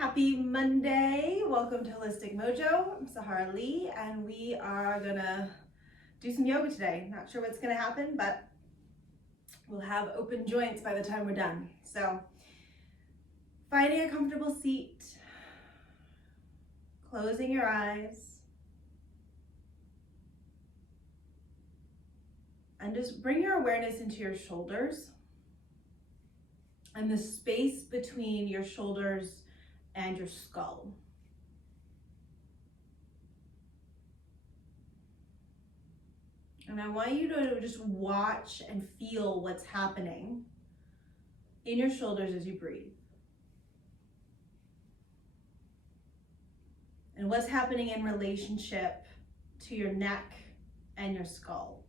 Happy Monday. Welcome to Holistic Mojo. I'm Sahara Lee and we are gonna do some yoga today. Not sure what's gonna happen, but we'll have open joints by the time we're done. So finding a comfortable seat, closing your eyes, and just bring your awareness into your shoulders and the space between your shoulders and your skull. And I want you to just watch and feel what's happening in your shoulders as you breathe. And what's happening in relationship to your neck and your skull.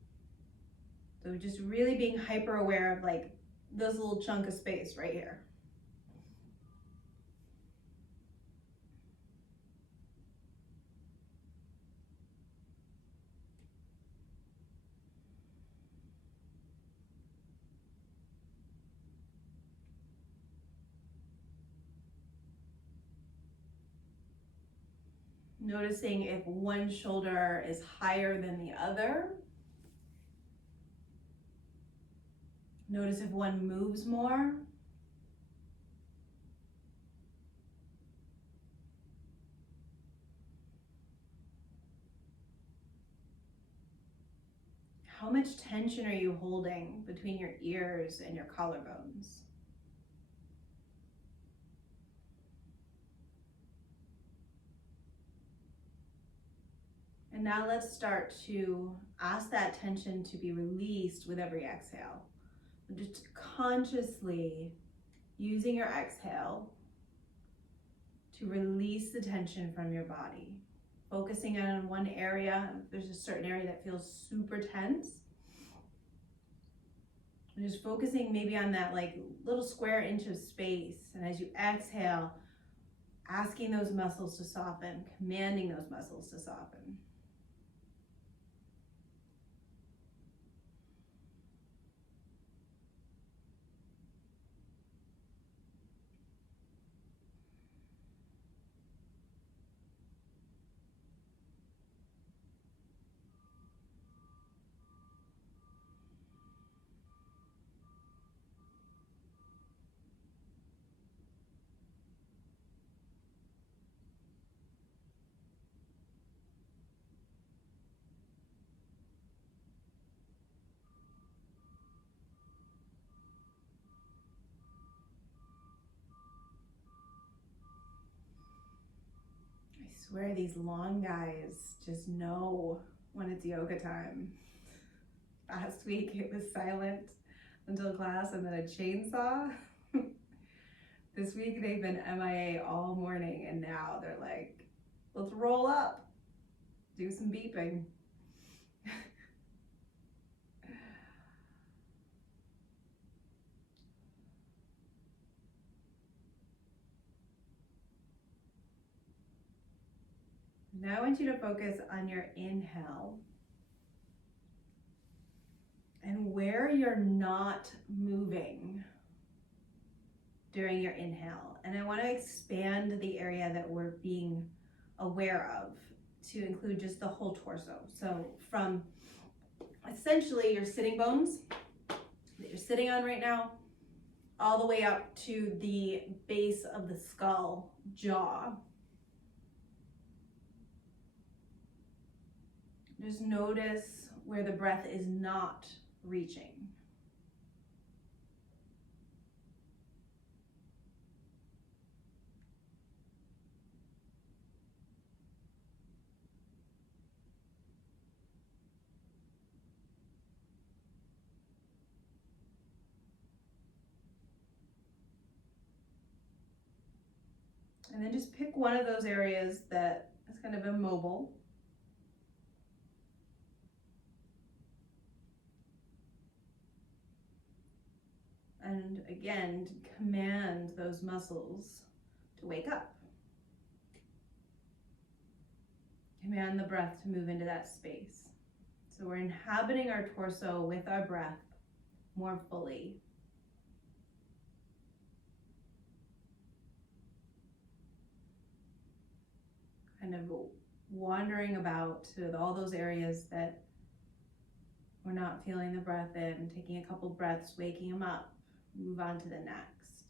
So just really being hyper aware of like this little chunk of space right here. Noticing if one shoulder is higher than the other. Notice if one moves more. How much tension are you holding between your ears and your collarbones? And now let's start to ask that tension to be released with every exhale. Just consciously using your exhale to release the tension from your body. Focusing on one area, if there's a certain area that feels super tense. And just focusing maybe on that like little square inch of space. And as you exhale, asking those muscles to soften, commanding those muscles to soften. I swear these long guys just know when it's yoga time. Last week it was silent until class and then a chainsaw. This week they've been MIA all morning and now they're like, let's roll up, do some beeping. Now I want you to focus on your inhale and where you're not moving during your inhale. And I want to expand the area that we're being aware of to include just the whole torso. So from essentially your sitting bones that you're sitting on right now, all the way up to the base of the skull, jaw. Just notice where the breath is not reaching. And then just pick one of those areas that is kind of immobile. And again, command those muscles to wake up. Command the breath to move into that space. So we're inhabiting our torso with our breath more fully. kind of wandering about to all those areas that we're not feeling the breath in, taking a couple breaths, waking them up, move on to the next.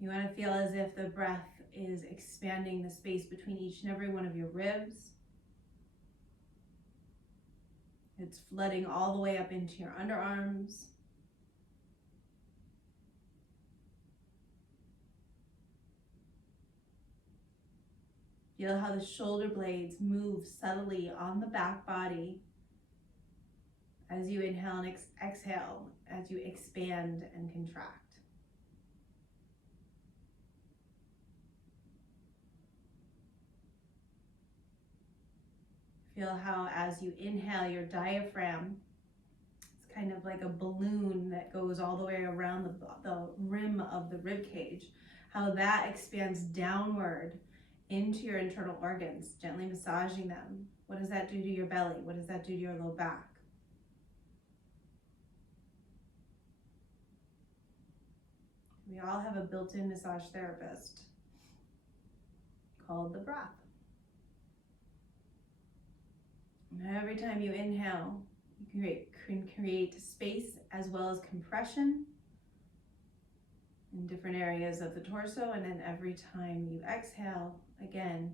You want to feel as if the breath is expanding the space between each and every one of your ribs. It's flooding all the way up into your underarms. Feel how the shoulder blades move subtly on the back body as you inhale and exhale, as you expand and contract. Feel how as you inhale, your diaphragm, it's kind of like a balloon that goes all the way around the rim of the rib cage, how that expands downward into your internal organs, gently massaging them. What does that do to your belly? What does that do to your low back? We all have a built-in massage therapist called the breath. And every time you inhale, you can create space as well as compression in different areas of the torso, and then every time you exhale, again,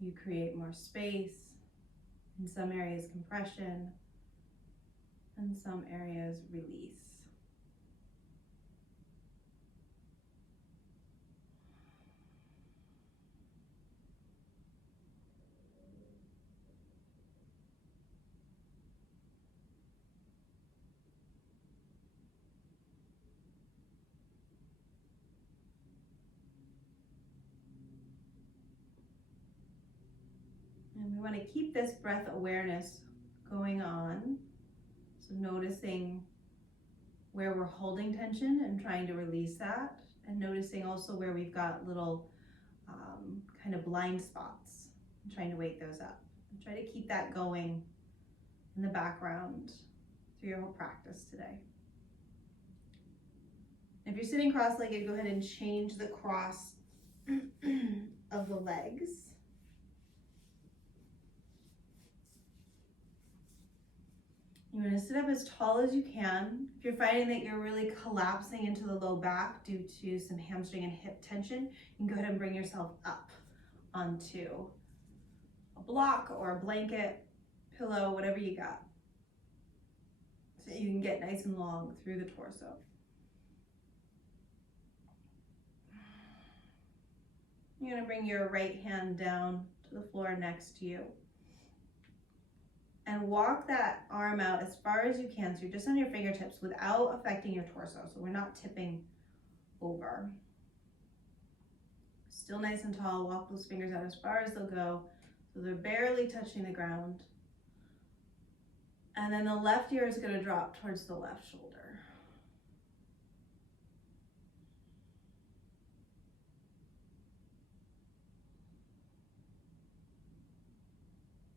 you create more space, in some areas compression, and some areas release. And we want to keep this breath awareness going on. So noticing where we're holding tension and trying to release that, and noticing also where we've got little kind of blind spots and trying to wake those up. And try to keep that going in the background through your whole practice today. If you're sitting cross-legged, go ahead and change the cross of the legs. You want to sit up as tall as you can. If you're finding that you're really collapsing into the low back due to some hamstring and hip tension, you can go ahead and bring yourself up onto a block or a blanket, pillow, whatever you got, so you can get nice and long through the torso. You're going to bring your right hand down to the floor next to you and walk that arm out as far as you can, so you're just on your fingertips without affecting your torso, so we're not tipping over. Still nice and tall, walk those fingers out as far as they'll go, so they're barely touching the ground. And then the left ear is going to drop towards the left shoulder.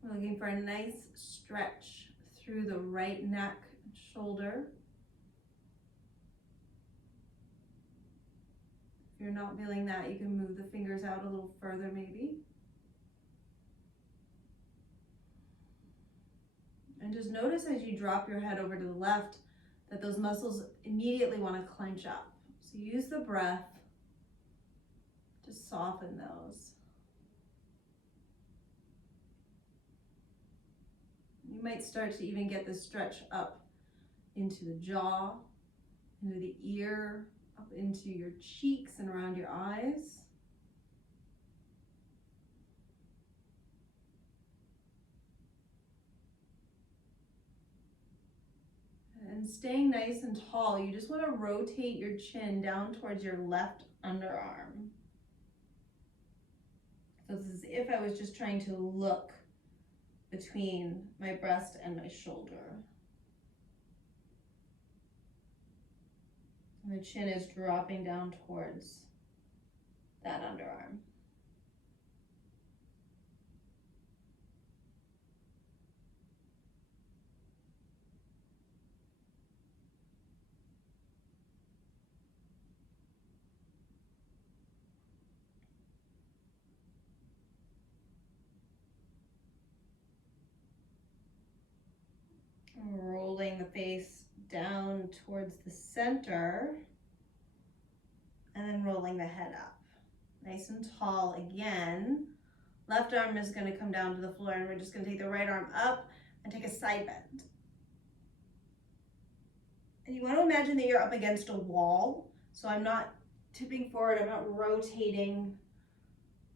We're looking for a nice stretch through the right neck and shoulder. If you're not feeling that, you can move the fingers out a little further maybe. And just notice as you drop your head over to the left that those muscles immediately want to clench up. So use the breath to soften those. You might start to even get this stretch up into the jaw, into the ear, up into your cheeks and around your eyes. And staying nice and tall, you just want to rotate your chin down towards your left underarm. So it's as if I was just trying to look between my breast and my shoulder. And the chin is dropping down towards that underarm. the face down towards the center, and then rolling the head up. Nice and tall again. Left arm is going to come down to the floor, and we're just going to take the right arm up and take a side bend. And you want to imagine that you're up against a wall. So I'm not tipping forward, I'm not rotating.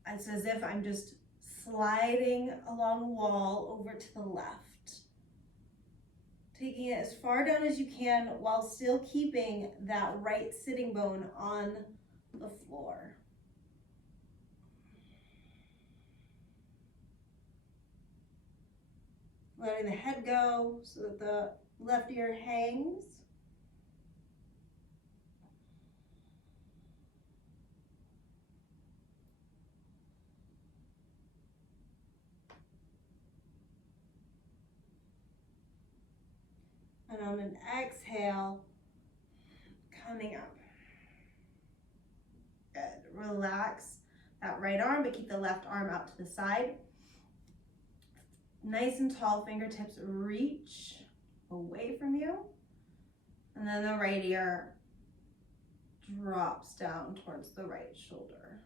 It's as if I'm just sliding along a wall over to the left. Taking it as far down as you can while still keeping that right sitting bone on the floor. Letting the head go so that the left ear hangs. And on an exhale, coming up. Good. Relax that right arm, but keep the left arm out to the side. Nice and tall, fingertips reach away from you. And then the right ear drops down towards the right shoulder.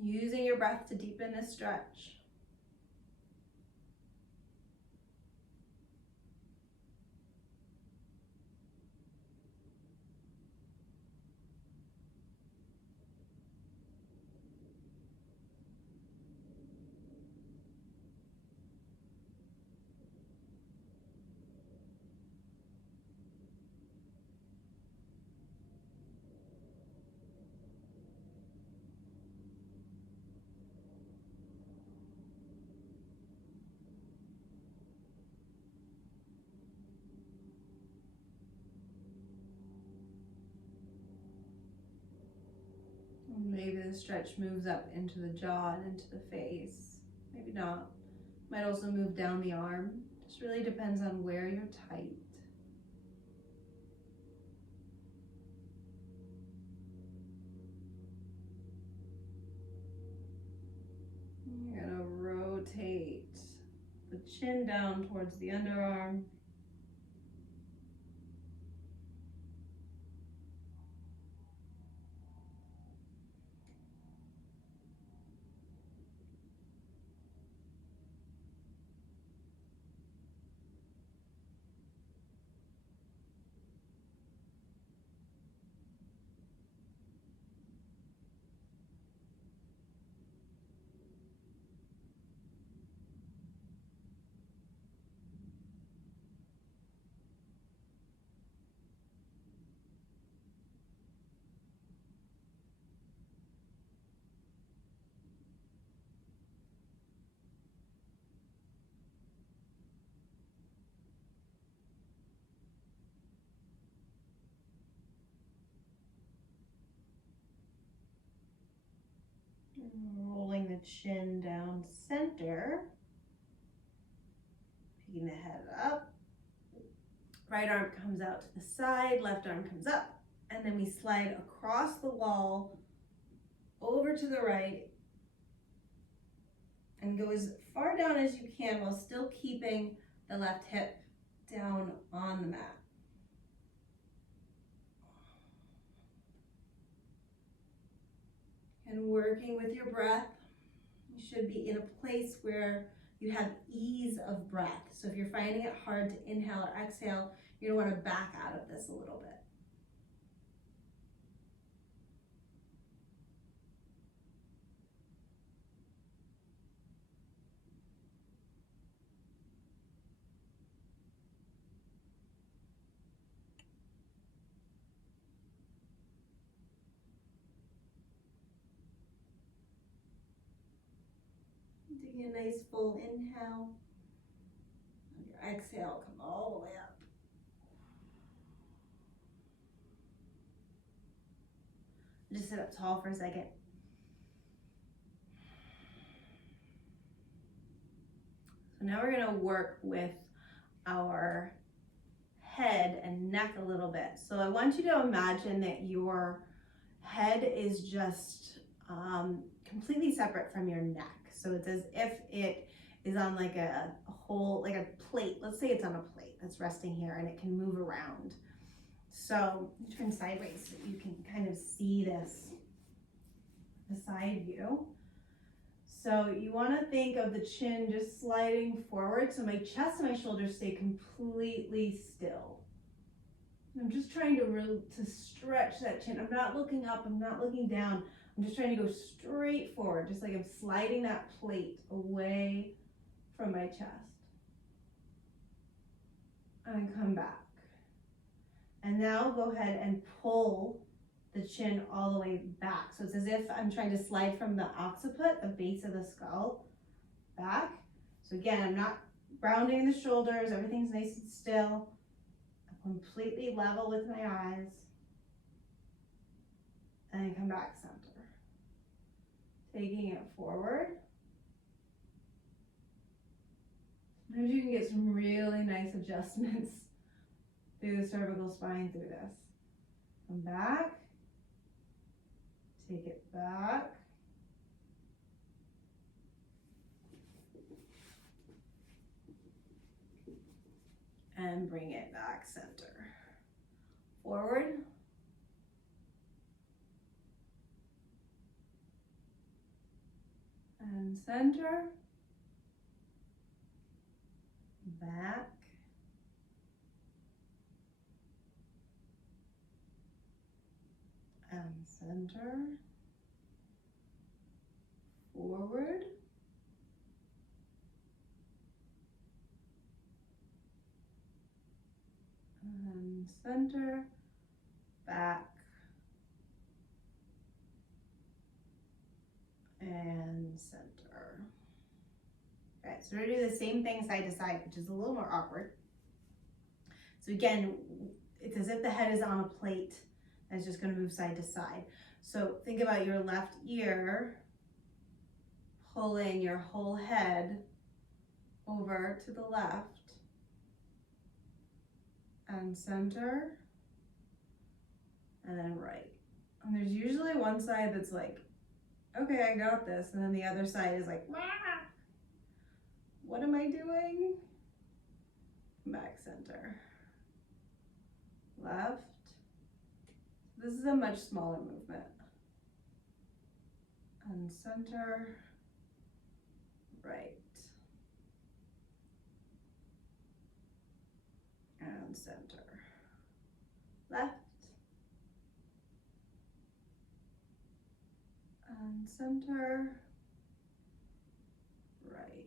Using your breath to deepen this stretch. Maybe the stretch moves up into the jaw and into the face. Maybe not. Might also move down the arm. Just really depends on where you're tight. You're gonna rotate the chin down towards the underarm. Rolling the chin down center, picking the head up. Right arm comes out to the side, left arm comes up, and then we slide across the wall over to the right and go as far down as you can while still keeping the left hip down on the mat. And working with your breath, you should be in a place where you have ease of breath. So if you're finding it hard to inhale or exhale, you're gonna wanna back out of this a little bit. Taking a nice full inhale. And your exhale, come all the way up. Just sit up tall for a second. So now we're gonna work with our head and neck a little bit. So I want you to imagine that your head is just completely separate from your neck. So it's as if it is on like a whole, like a plate. Let's say it's on a plate that's resting here and it can move around. So turn sideways so you can kind of see this, the side view. So you want to think of the chin just sliding forward so my chest and my shoulders stay completely still. I'm just trying to stretch that chin. I'm not looking up, I'm not looking down. I'm just trying to go straight forward, just like I'm sliding that plate away from my chest. And come back. And now go ahead and pull the chin all the way back. So it's as if I'm trying to slide from the occiput, the base of the skull, back. So again, I'm not rounding the shoulders, everything's nice and still. I'm completely level with my eyes. And then come back center. Taking it forward. Sometimes you can get some really nice adjustments through the cervical spine through this. Come back. Take it back. And bring it back center. Forward. And center. Back. And center. Forward. And center. Back. And center. Okay, so we're gonna do the same thing side to side, which is a little more awkward. So again, it's as if the head is on a plate and it's just gonna move side to side. So think about your left ear pulling your whole head over to the left and center and then right. And there's usually one side that's like, okay, I got this. And then the other side is like, ah, what am I doing? Back center. Left. This is a much smaller movement. And center. Right. And center. Left. And center. Right.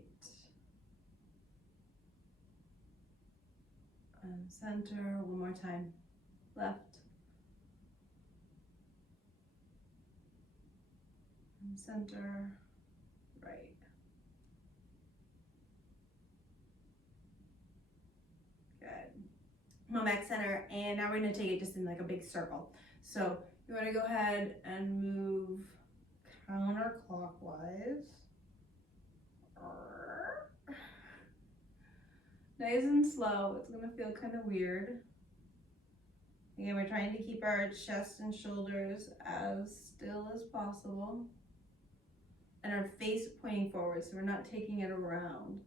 And center. One more time. Left. And center. Right. Good. Come on back center, and now we're gonna take it just in like a big circle. So you wanna go ahead and move counterclockwise. Nice and slow. It's gonna feel kind of weird. Again, we're trying to keep our chest and shoulders as still as possible. And our face pointing forward, so we're not taking it around.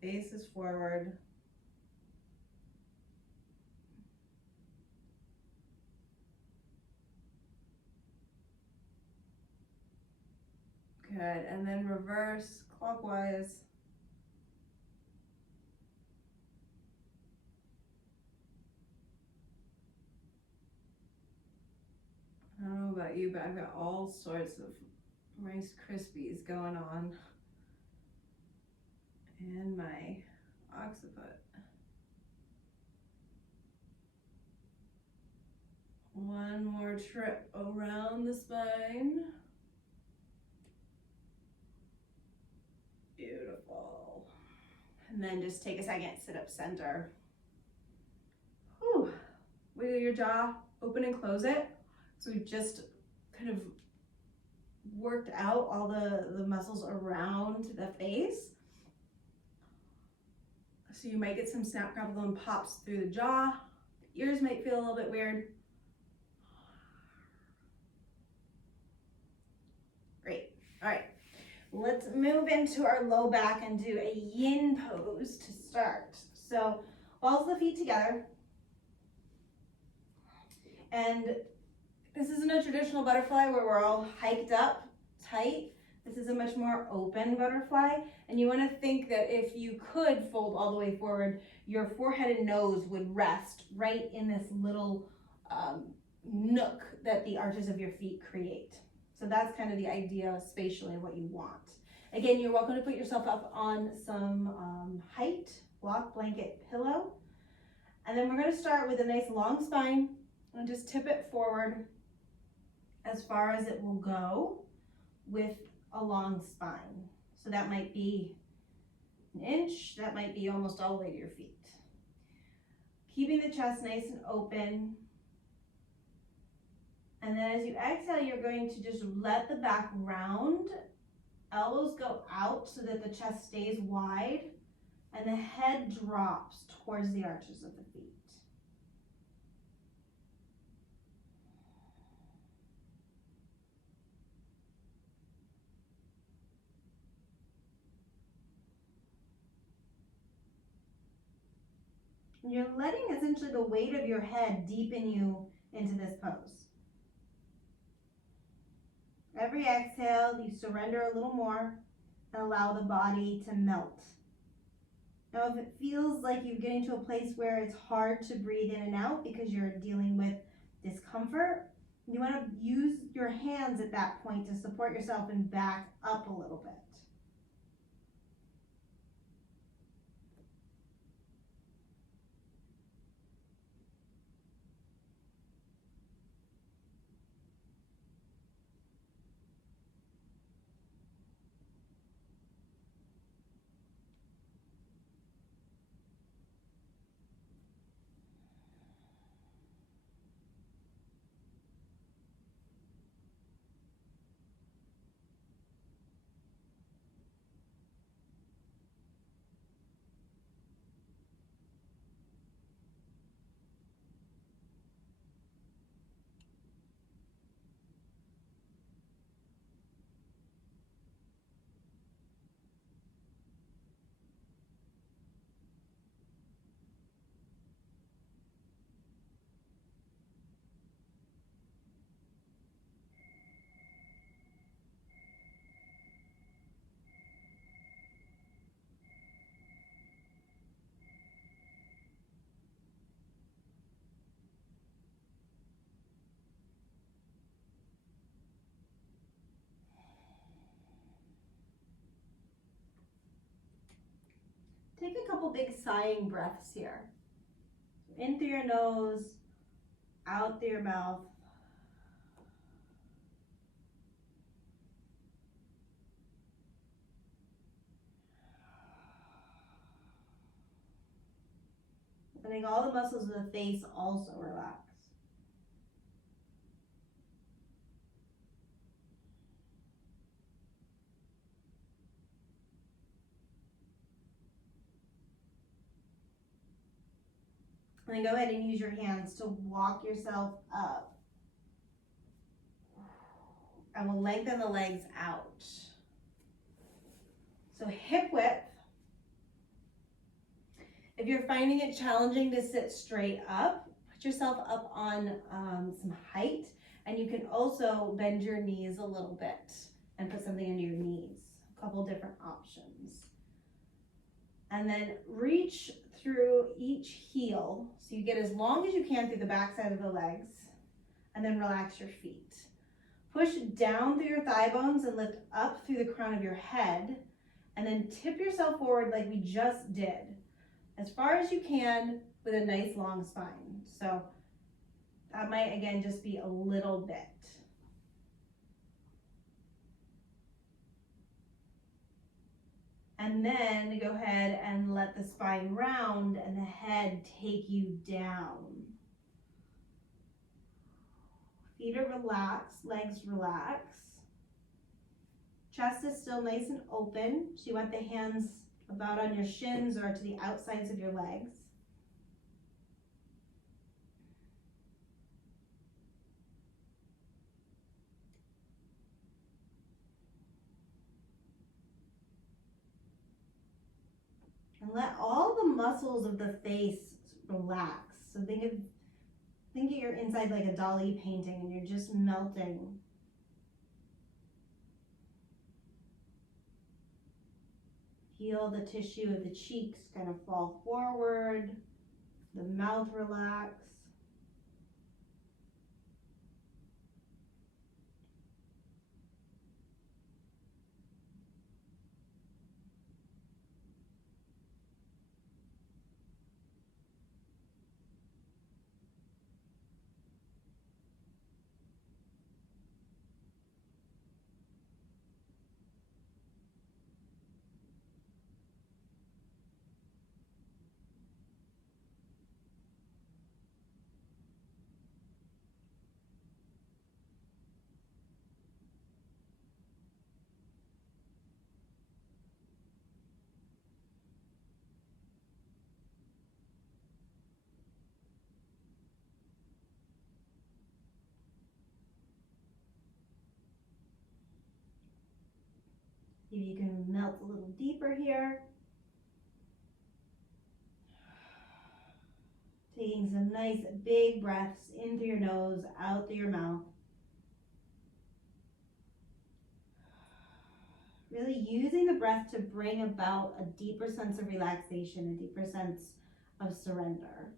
Face is forward. Good, and then reverse clockwise. I don't know about you, but I've got all sorts of Rice Krispies going on in my occiput. One more trip around the spine. Beautiful. And then just take a second, sit up center. Whew. Wiggle your jaw, open and close it. So we've just kind of worked out all the muscles around the face. So you might get some snap, crackle, and pops through the jaw. The ears might feel a little bit weird. Great. All right. Let's move into our low back and do a yin pose to start. So balls of the feet together. And this isn't a traditional butterfly where we're all hiked up tight. This is a much more open butterfly. And you want to think that if you could fold all the way forward, your forehead and nose would rest right in this little nook that the arches of your feet create. So that's kind of the idea spatially of what you want. Again, you're welcome to put yourself up on some height, block, blanket, pillow. And then we're going to start with a nice long spine and just tip it forward as far as it will go with a long spine. So that might be an inch, that might be almost all the way to your feet. Keeping the chest nice and open. And then as you exhale, you're going to just let the back round, elbows go out so that the chest stays wide, and the head drops towards the arches of the feet. And you're letting essentially the weight of your head deepen you into this pose. Every exhale, you surrender a little more and allow the body to melt. Now, if it feels like you're getting to a place where it's hard to breathe in and out because you're dealing with discomfort, you want to use your hands at that point to support yourself and back up a little bit. Take a couple big sighing breaths here. In through your nose, out through your mouth. Letting all the muscles of the face also relax. And then go ahead and use your hands to walk yourself up. And we'll lengthen the legs out. So hip width. If you're finding it challenging to sit straight up, put yourself up on some height. And you can also bend your knees a little bit and put something under your knees. A couple different options. And then reach through each heel so you get as long as you can through the back side of the legs, and then relax your feet. Push down through your thigh bones and lift up through the crown of your head, and then tip yourself forward like we just did, as far as you can with a nice long spine. So that might again just be a little bit. And then go ahead and let the spine round and the head take you down. Feet are relaxed, legs relax. Chest is still nice and open, so you want the hands about on your shins or to the outsides of your legs. And let all the muscles of the face relax. So think of your inside like a Dali painting, and you're just melting. Feel the tissue of the cheeks kind of fall forward, the mouth relax. If you can melt a little deeper here. Taking some nice big breaths in through your nose, out through your mouth. Really using the breath to bring about a deeper sense of relaxation, a deeper sense of surrender.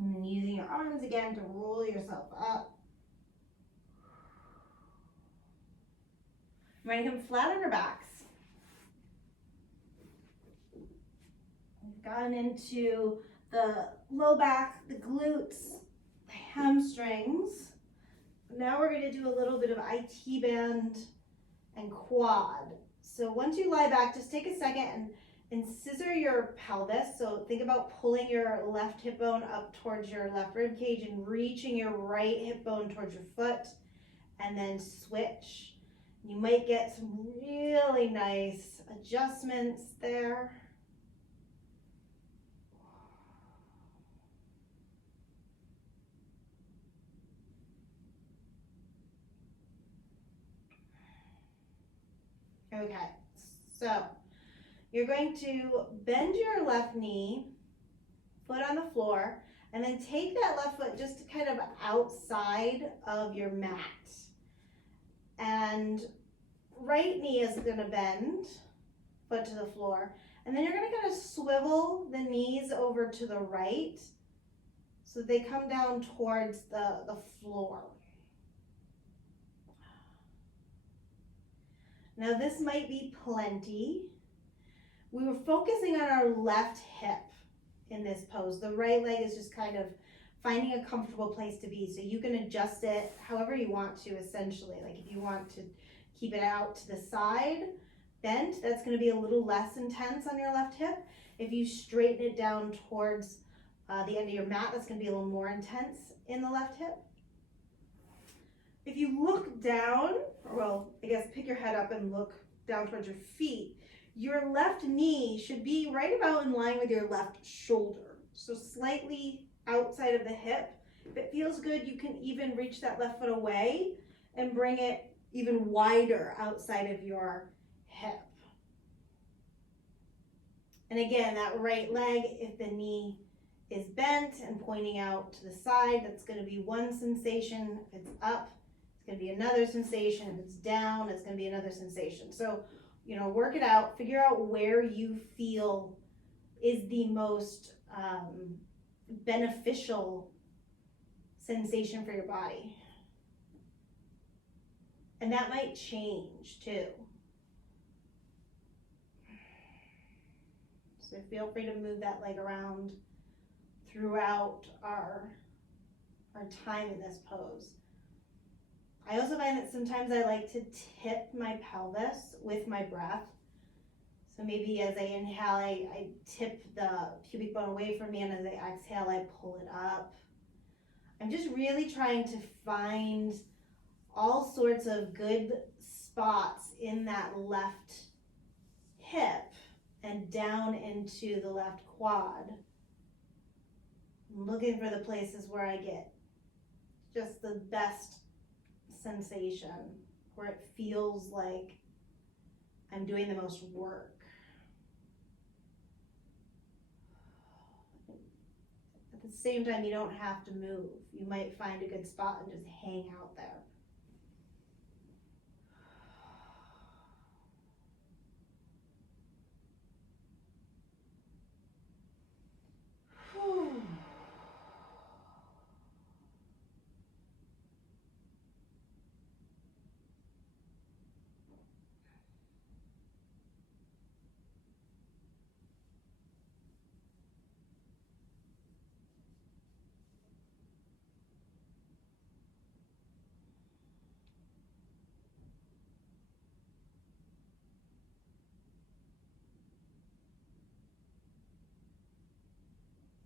And then using your arms again to roll yourself up. You're going to come flat on your backs. We've gotten into the low back, the glutes, the hamstrings. Now we're going to do a little bit of IT band and quad. So once you lie back, just take a second and scissor your pelvis. So think about pulling your left hip bone up towards your left rib cage and reaching your right hip bone towards your foot, and then switch. You might get some really nice adjustments there. Okay, so you're going to bend your left knee, foot on the floor, and then take that left foot just kind of outside of your mat. And right knee is going to bend, foot to the floor. And then you're going to kind of swivel the knees over to the right so they come down towards the floor. Now this might be plenty. We were focusing on our left hip in this pose. The right leg is just kind of finding a comfortable place to be. So you can adjust it however you want to, essentially. Like if you want to keep it out to the side, bent, that's going to be a little less intense on your left hip. If you straighten it down towards the end of your mat, that's going to be a little more intense in the left hip. If you look down, or well, I guess pick your head up and look down towards your feet, your left knee should be right about in line with your left shoulder. So slightly outside of the hip. If it feels good, you can even reach that left foot away and bring it even wider outside of your hip. And again, that right leg, if the knee is bent and pointing out to the side, that's going to be one sensation. If it's up, it's going to be another sensation. If it's down, it's going to be another sensation. So, work it out. Figure out where you feel is the most beneficial sensation for your body. And that might change too. So feel free to move that leg around throughout our time in this pose. I also find that sometimes I like to tip my pelvis with my breath. So maybe as I inhale, I tip the pubic bone away from me, and as I exhale, I pull it up. I'm just really trying to find all sorts of good spots in that left hip and down into the left quad. I'm looking for the places where I get just the best sensation, where it feels like I'm doing the most work. At the same time, you don't have to move. You might find a good spot and just hang out there.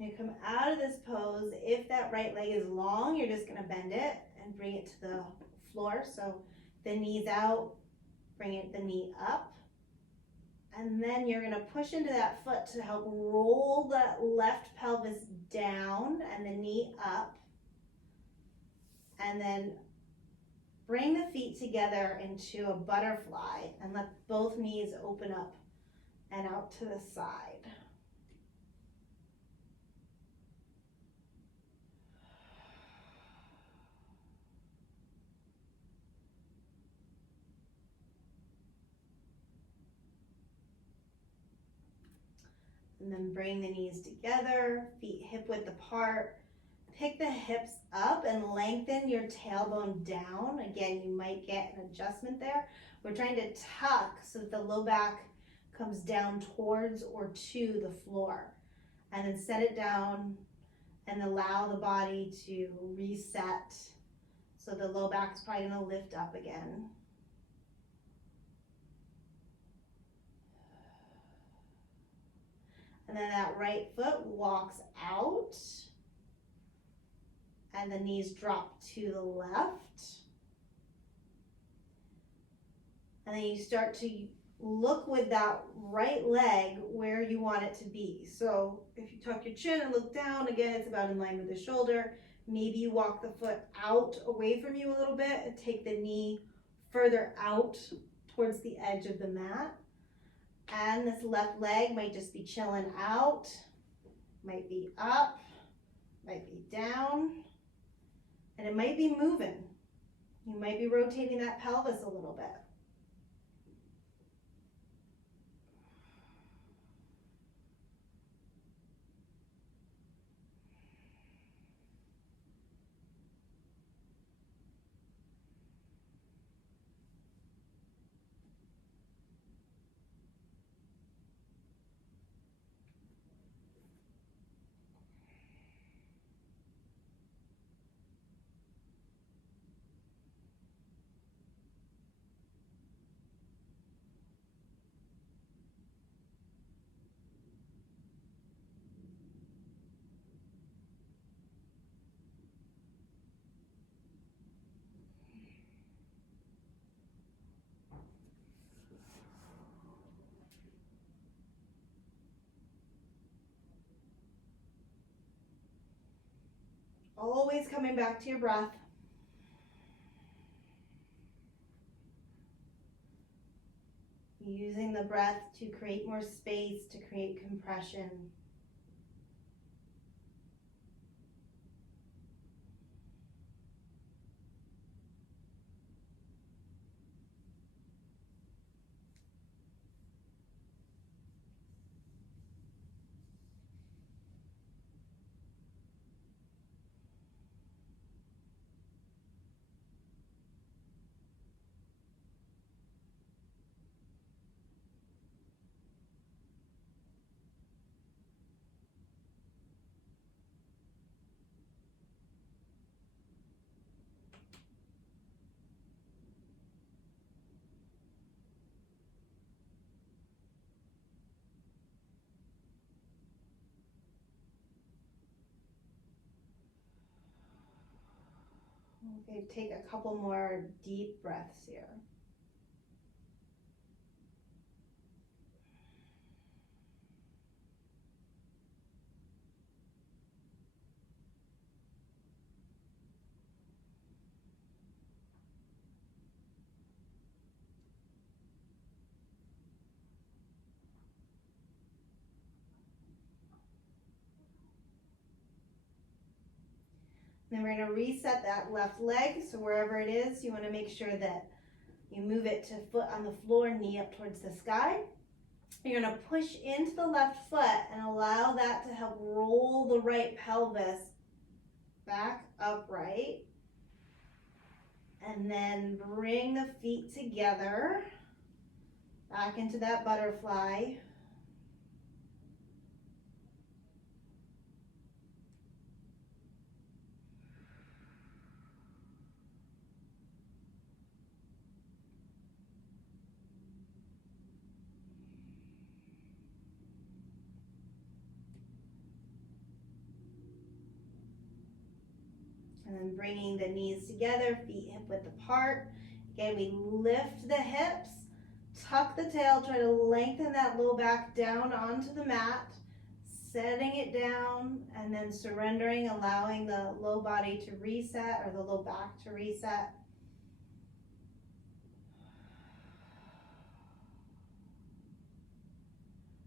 You come out of this pose. If that right leg is long, you're just gonna bend it and bring it to the floor. So the knee's out, bring the knee up. And then you're gonna push into that foot to help roll that left pelvis down and the knee up. And then bring the feet together into a butterfly and let both knees open up and out to the side. And then bring the knees together, feet hip width apart. Pick the hips up and lengthen your tailbone down. Again, you might get an adjustment there. We're trying to tuck so that the low back comes down towards or to the floor. And then set it down and allow the body to reset. So the low back's probably gonna lift up again. And then that right foot walks out and the knees drop to the left. And then you start to look with that right leg where you want it to be. So if you tuck your chin and look down, again, it's about in line with the shoulder. Maybe you walk the foot out away from you a little bit and take the knee further out towards the edge of the mat. And this left leg might just be chilling out, might be up, might be down, and it might be moving. You might be rotating that pelvis a little bit. Always coming back to your breath. Using the breath to create more space, to create compression. Okay, take a couple more deep breaths here. Then we're going to reset that left leg. So wherever it is, you want to make sure that you move it to foot on the floor, knee up towards the sky. You're going to push into the left foot and allow that to help roll the right pelvis back upright. And then bring the feet together, back into that butterfly. And then bringing the knees together, feet hip width apart. Again, we lift the hips, tuck the tail, try to lengthen that low back down onto the mat, setting it down, and then surrendering, allowing the low body to reset, or the low back to reset.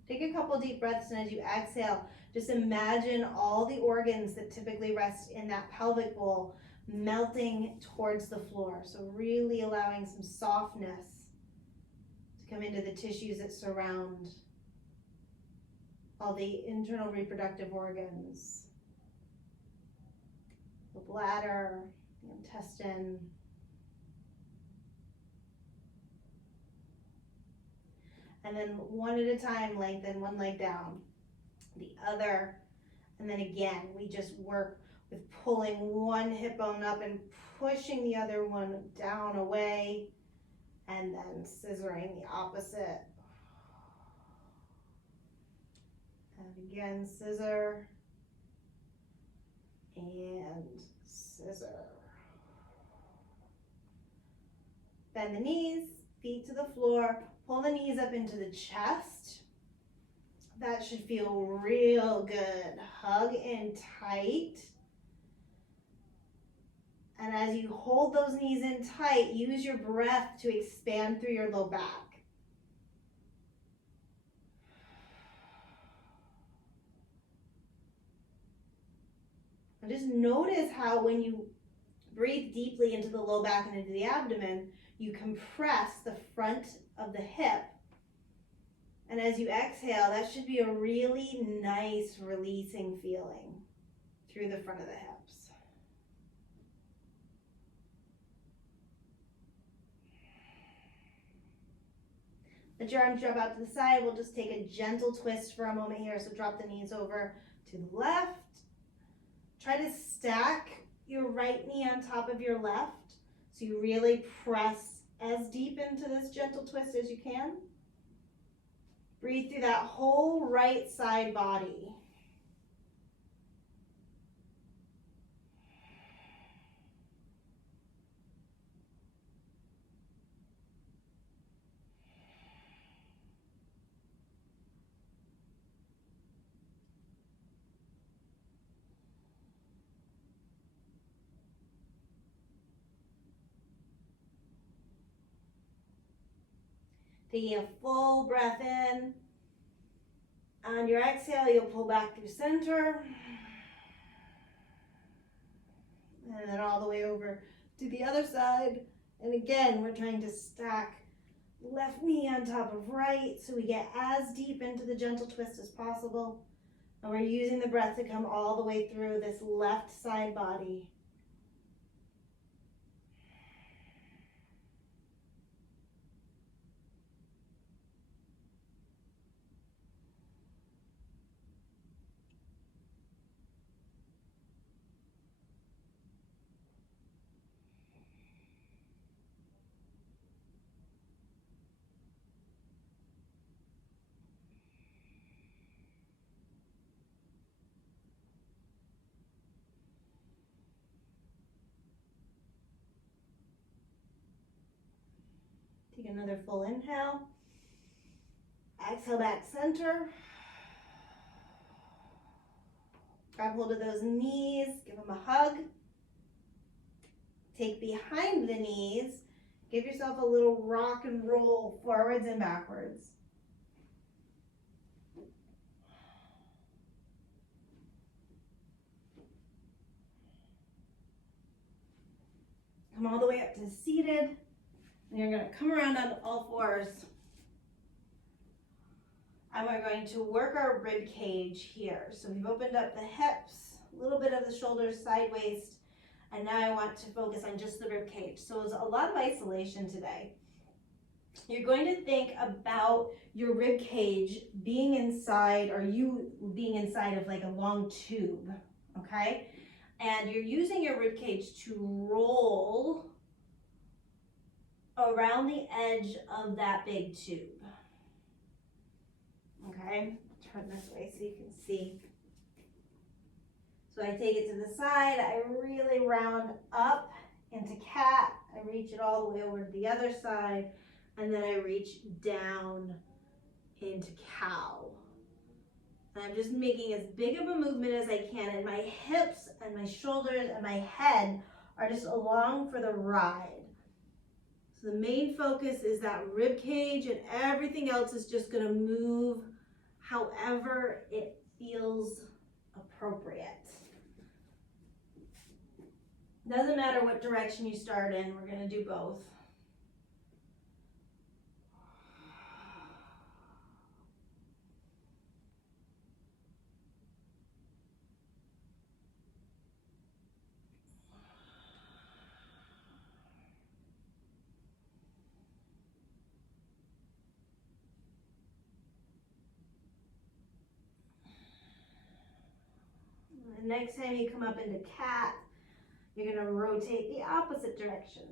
Take a couple deep breaths, and as you exhale, just imagine all the organs that typically rest in that pelvic bowl melting towards the floor. So really allowing some softness to come into the tissues that surround all the internal reproductive organs. The bladder, the intestine. And then one at a time, lengthen one leg down, the other. And then again, we just work with pulling one hip bone up and pushing the other one down away, and then scissoring the opposite. And again, scissor and scissor. Bend the knees, feet to the floor, pull the knees up into the chest. That should feel real good. Hug in tight. And as you hold those knees in tight, use your breath to expand through your low back. And just notice how when you breathe deeply into the low back and into the abdomen, you compress the front of the hip. And as you exhale, that should be a really nice releasing feeling through the front of the hips. Let your arms drop out to the side. We'll just take a gentle twist for a moment here. So drop the knees over to the left. Try to stack your right knee on top of your left. So you really press as deep into this gentle twist as you can. Breathe through that whole right side body. Taking a full breath in. On your exhale, you'll pull back through center. And then all the way over to the other side. And again, we're trying to stack left knee on top of right so we get as deep into the gentle twist as possible. And we're using the breath to come all the way through this left side body. Take another full inhale. Exhale back center. Grab hold of those knees, give them a hug. Take behind the knees. Give yourself a little rock and roll forwards and backwards. Come all the way up to seated. And you're going to come around on all fours. And we're going to work our rib cage here. So we've opened up the hips, a little bit of the shoulders, side waist, and now I want to focus on just the rib cage. So it's a lot of isolation today. You're going to think about your rib cage being inside, or you being inside of like a long tube, okay? And you're using your rib cage to roll around the edge of that big tube. Okay, turn this way so you can see. So I take it to the side, I really round up into cat, I reach it all the way over to the other side, and then I reach down into cow. And I'm just making as big of a movement as I can, and my hips and my shoulders and my head are just along for the ride. So the main focus is that rib cage, and everything else is just gonna move however it feels appropriate. Doesn't matter what direction you start in, we're gonna do both. The next time you come up into cat, you're going to rotate the opposite direction.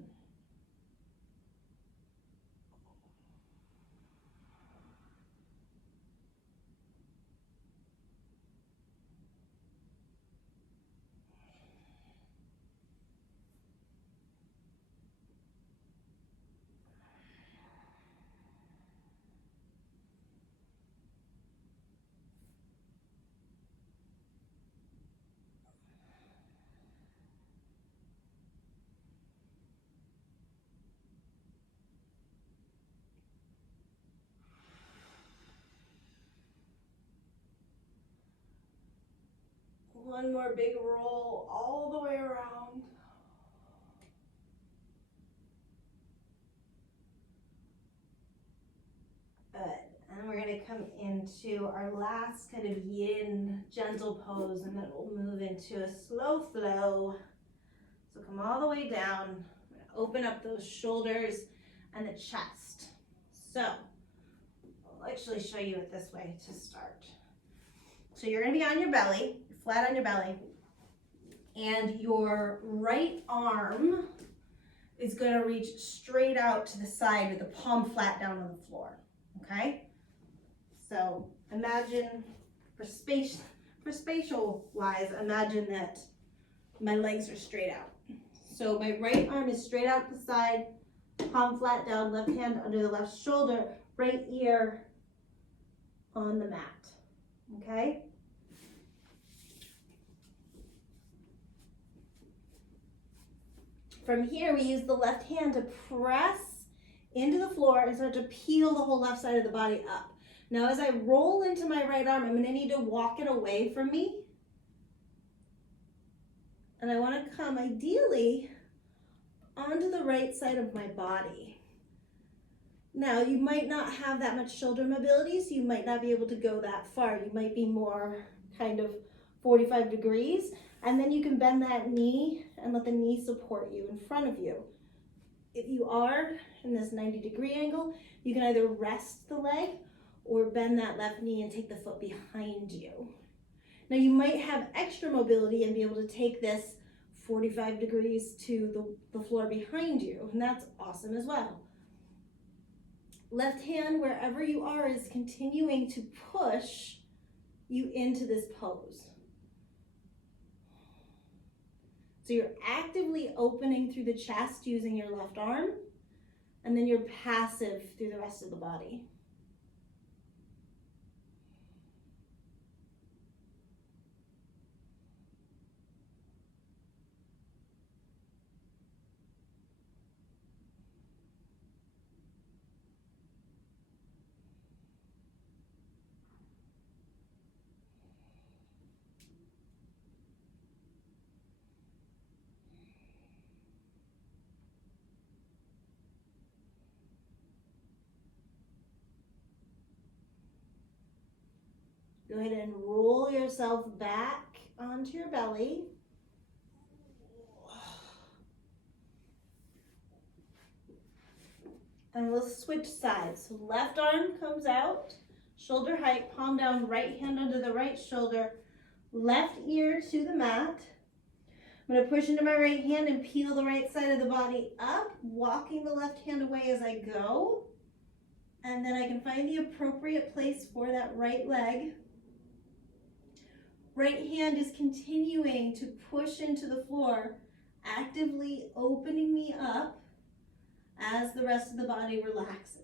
One more big roll all the way around. Good. And we're going to come into our last kind of yin gentle pose, and then we'll move into a slow flow. So come all the way down. Open up those shoulders and the chest. So I'll actually show you it this way to start. So you're going to be on your belly, flat on your belly, and your right arm is going to reach straight out to the side with the palm flat down on the floor, okay? So imagine, for spatial wise, imagine that my legs are straight out. So my right arm is straight out the side, palm flat down, left hand under the left shoulder, right ear on the mat, okay? From here, we use the left hand to press into the floor and start to peel the whole left side of the body up. Now, as I roll into my right arm, I'm going to need to walk it away from me. And I want to come, ideally, onto the right side of my body. Now, you might not have that much shoulder mobility, so you might not be able to go that far. You might be more kind of 45 degrees. And then you can bend that knee and let the knee support you in front of you. If you are in this 90-degree angle, you can either rest the leg or bend that left knee and take the foot behind you. Now you might have extra mobility and be able to take this 45 degrees to the floor behind you, and that's awesome as well. Left hand, wherever you are, is continuing to push you into this pose. So you're actively opening through the chest using your left arm, And then you're passive through the rest of the body. Go ahead and roll yourself back onto your belly. And we'll switch sides. So left arm comes out, shoulder height, palm down, right hand under the right shoulder, left ear to the mat. I'm going to push into my right hand and peel the right side of the body up, walking the left hand away as I go. And then I can find the appropriate place for that right leg. Right hand is continuing to push into the floor, actively opening me up as the rest of the body relaxes.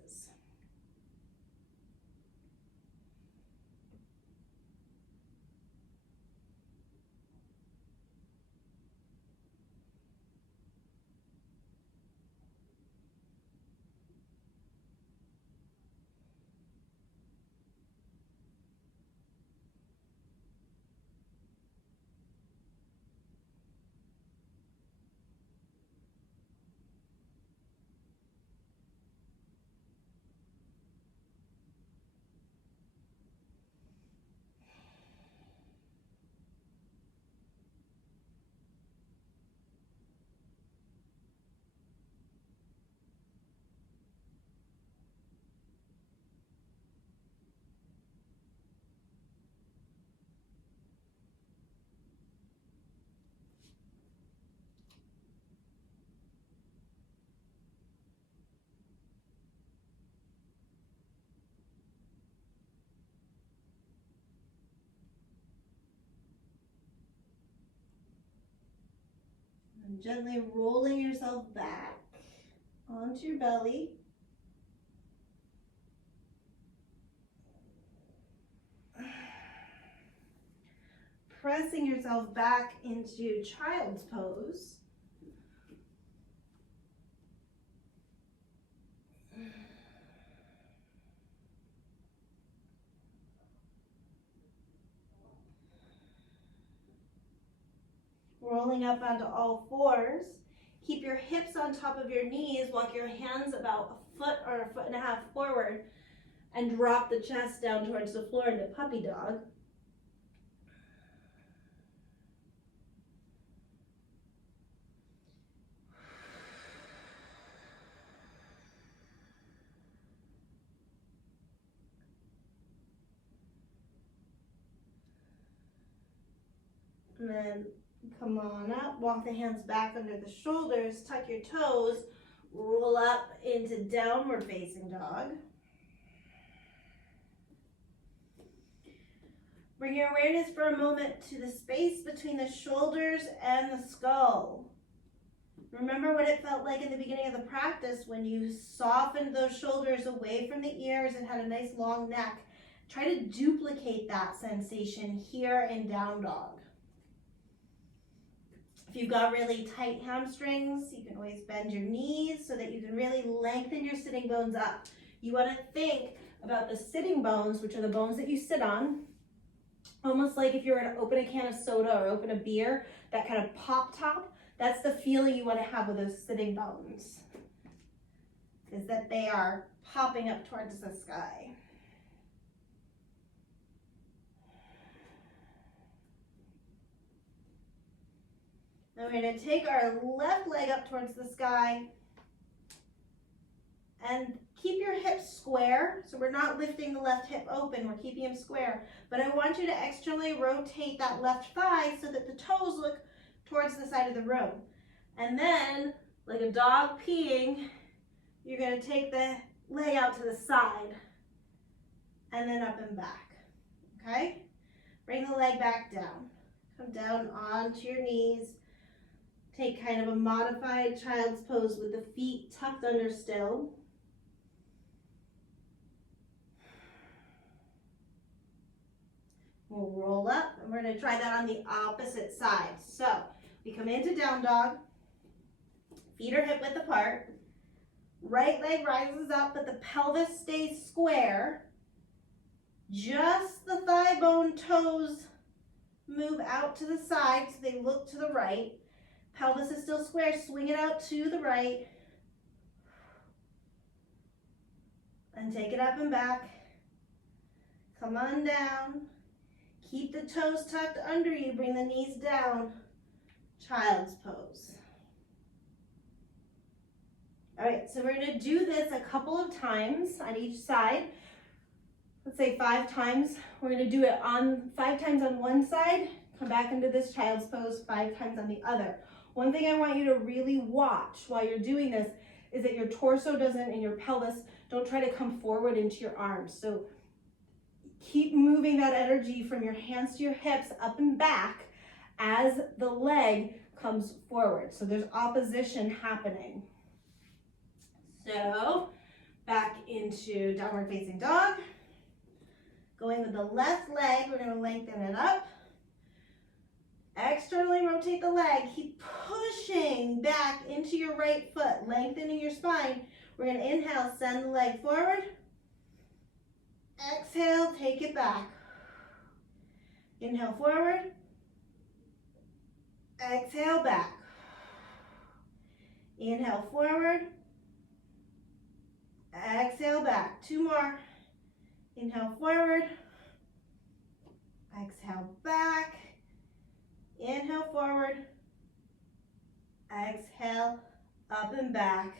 And gently rolling yourself back onto your belly. Pressing yourself back into child's pose. Rolling up onto all fours. Keep your hips on top of your knees, walk your hands about a foot or a foot and a half forward, and drop the chest down towards the floor into puppy dog. And then come on up, walk the hands back under the shoulders, tuck your toes, roll up into downward facing dog. Bring your awareness for a moment to the space between the shoulders and the skull. Remember what it felt like in the beginning of the practice when you softened those shoulders away from the ears and had a nice long neck. Try to duplicate that sensation here in down dog. If you've got really tight hamstrings, you can always bend your knees so that you can really lengthen your sitting bones up. You want to think about the sitting bones, which are the bones that you sit on, almost like if you were to open a can of soda or open a beer, that kind of pop top. That's the feeling you want to have with those sitting bones, is that they are popping up towards the sky. Now we're going to take our left leg up towards the sky and keep your hips square. So we're not lifting the left hip open, we're keeping them square. But I want you to externally rotate that left thigh so that the toes look towards the side of the room. And then, like a dog peeing, you're going to take the leg out to the side and then up and back. Okay? Bring the leg back down. Come down onto your knees. Take kind of a modified child's pose with the feet tucked under still. We'll roll up, and we're gonna try that on the opposite side. So we come into down dog, feet are hip width apart, right leg rises up, but the pelvis stays square. Just the thigh bone toes move out to the side so they look to the right. Pelvis is still square, swing it out to the right. And take it up and back. Come on down. Keep the toes tucked under you, bring the knees down. Child's pose. All right, so we're gonna do this a couple of times on each side. Let's say 5 times. We're gonna do it on 5 times on one side, come back into this child's pose 5 times on the other. One thing I want you to really watch while you're doing this is that your torso doesn't, and your pelvis don't try to come forward into your arms. So keep moving that energy from your hands to your hips up and back as the leg comes forward. So there's opposition happening. So back into downward facing dog. Going with the left leg, we're going to lengthen it up. Externally rotate the leg. Keep pushing back into your right foot, lengthening your spine. We're going to inhale, send the leg forward. Exhale, take it back. Inhale forward. Exhale back. Inhale forward. Exhale back. 2 more. Inhale forward. Exhale back. Inhale forward. Exhale up and back.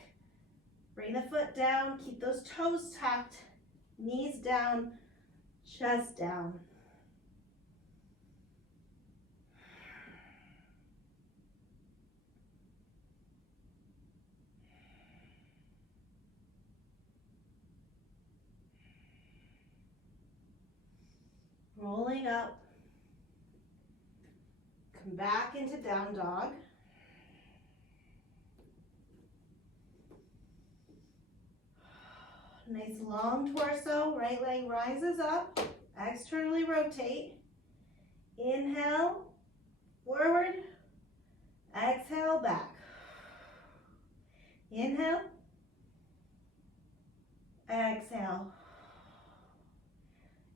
Bring the foot down. Keep those toes tucked. Knees down. Chest down. Rolling up. Come back into down dog. Nice long torso, right leg rises up. Externally rotate. Inhale, forward. Exhale, back. Inhale. Exhale.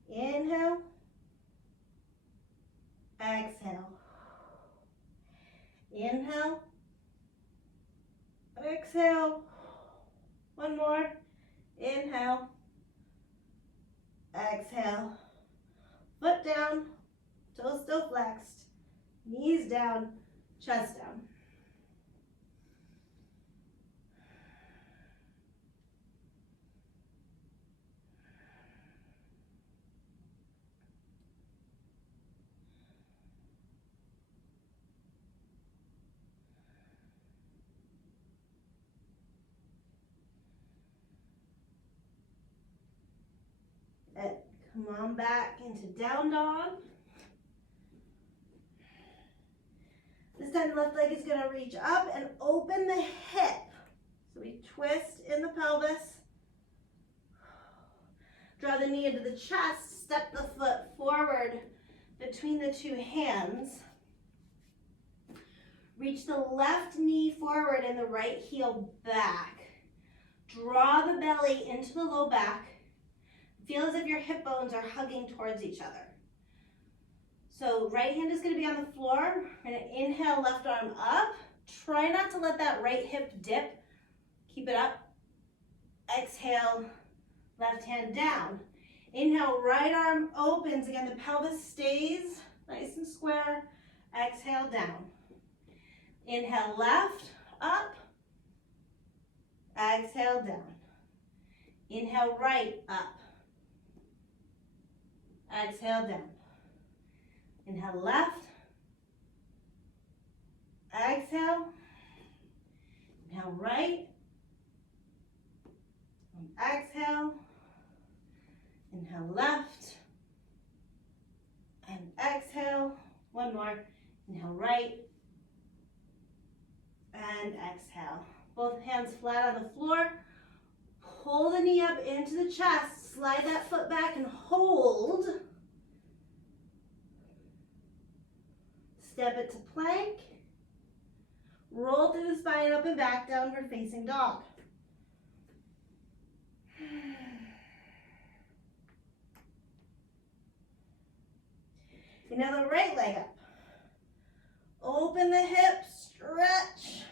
Inhale. Exhale. Inhale. Exhale. 1 more. Inhale. Exhale. Foot down. Toes still flexed. Knees down. Chest down. Come on back into down dog. This time the left leg is going to reach up and open the hip. So we twist in the pelvis. Draw the knee into the chest. Step the foot forward between the 2 hands. Reach the left knee forward and the right heel back. Draw the belly into the low back. Feel as if your hip bones are hugging towards each other. So right hand is going to be on the floor. We're going to inhale, left arm up. Try not to let that right hip dip. Keep it up. Exhale, left hand down. Inhale, right arm opens. Again, the pelvis stays nice and square. Exhale, down. Inhale, left, up. Exhale, down. Inhale, right, up. Exhale, down. Inhale, left. Exhale. Inhale, right. And exhale. Inhale, left. And exhale. 1 more. Inhale, right. and exhale. Both hands flat on the floor. Pull the knee up into the chest. Slide that foot back and hold. Step it to plank. Roll through the spine up and back, downward facing dog. Now the right leg up. Open the hips, stretch.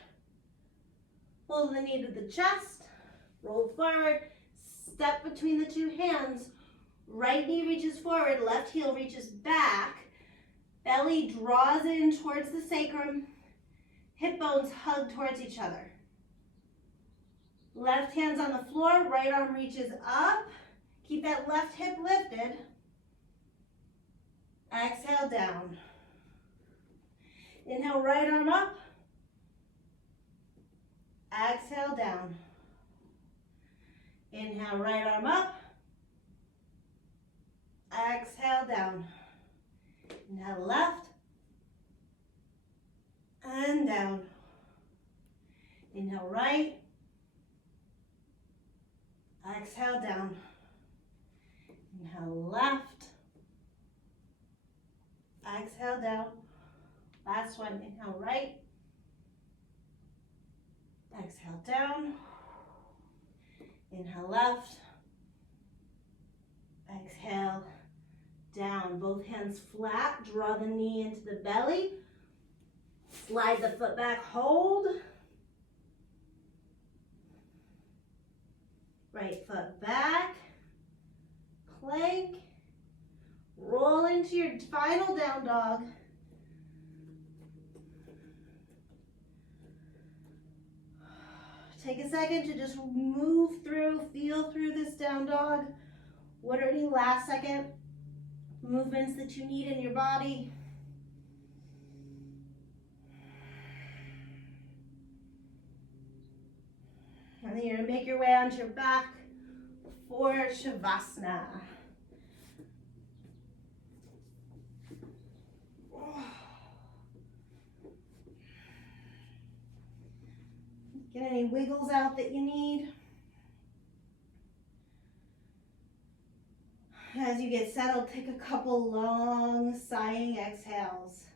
Pull the knee to the chest. Roll forward. Step between the two hands. Right knee reaches forward, left heel reaches back. Belly draws in towards the sacrum. Hip bones hug towards each other. Left hand's on the floor, right arm reaches up. Keep that left hip lifted. Exhale down. Inhale, right arm up. Exhale down. Inhale, right arm up. Exhale down. Inhale, left. And down. Inhale, right. Exhale down. Inhale, left. Exhale down. Last one. Inhale, right. Exhale down. Inhale, left. Exhale down. Both hands flat. Draw the knee into the belly. Slide the foot back. Hold. Right foot back. Plank. Roll into your final down dog. Take a second to just move through, feel through this down dog. What are any last second movements that you need in your body? And then you're going to make your way onto your back for Shavasana. Get any wiggles out that you need. As you get settled, take a couple long sighing exhales.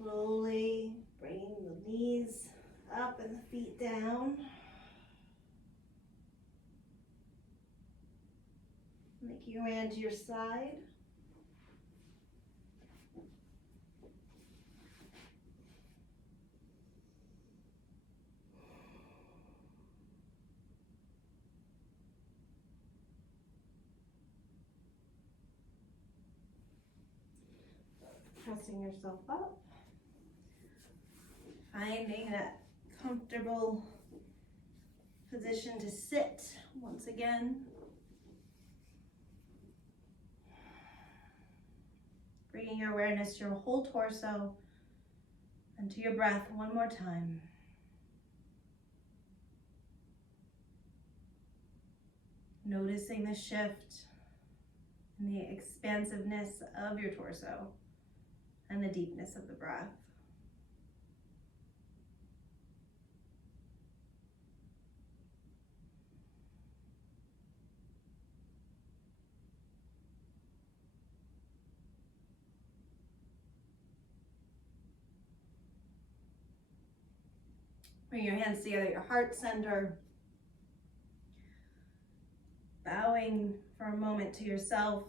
Slowly bringing the knees up and the feet down. Make your way onto your side. Pressing yourself up. Finding that comfortable position to sit once again. Bringing your awareness to your whole torso and to your breath one more time. Noticing the shift and the expansiveness of your torso and the deepness of the breath. Bring your hands together at your heart center. Bowing for a moment to yourself.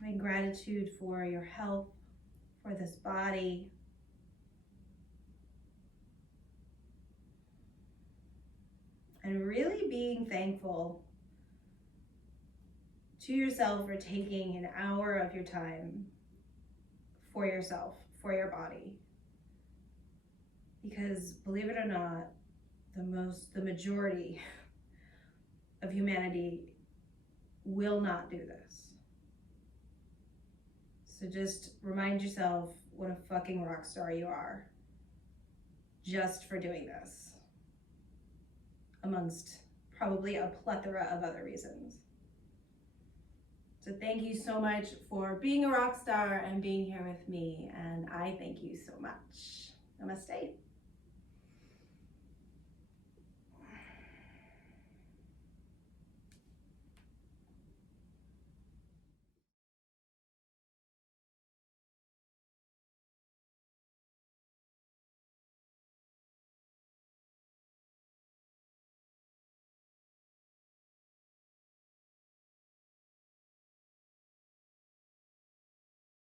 Having gratitude for your health, for this body. And really being thankful to yourself for taking an hour of your time for yourself, for your body. Because believe it or not, the majority of humanity will not do this. So just remind yourself what a fucking rock star you are just for doing this, amongst probably a plethora of other reasons. So thank you so much for being a rock star and being here with me, and I thank you so much.